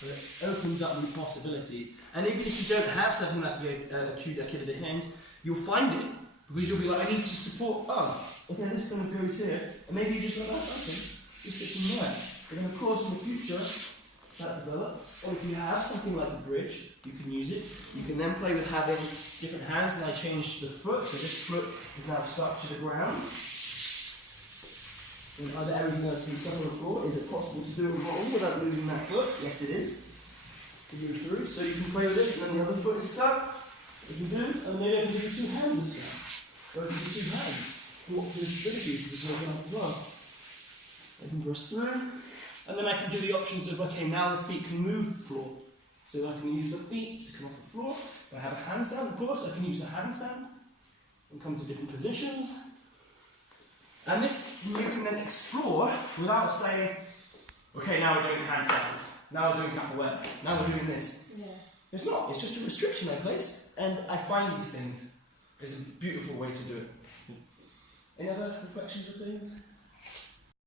But it opens up new possibilities. And even if you don't have something like a kid at the hand, you'll find it. Because you'll be like, I need to support, okay, this kind of goes here. And maybe you just like, okay, just get some there. And then of course in the future, that develops. Or if you have something like a bridge, you can use it. You can then play with having different hands, and I changed the foot, so this foot is now stuck to the ground. In other areas going to be stuck on the floor, is it possible to do it wrong without moving that foot? Yes, it is. To move through, so you can play with this, and then the other foot is stuck. If you do, and then I can do your two hands and stuff. Or if you do two hands, what possibilities does this open up as well? I can brush through. And then I can do the options of, okay, now the feet can move the floor. So I can use the feet to come off the floor. If I have a handstand, of course, I can use the handstand and come to different positions. And this you can then explore without saying, okay, now we're doing handstands, now we're doing capoeira, now we're doing this. Yeah. It's not, it's just a restriction I place, and I find these things. It's a beautiful way to do it. Any other reflections of things?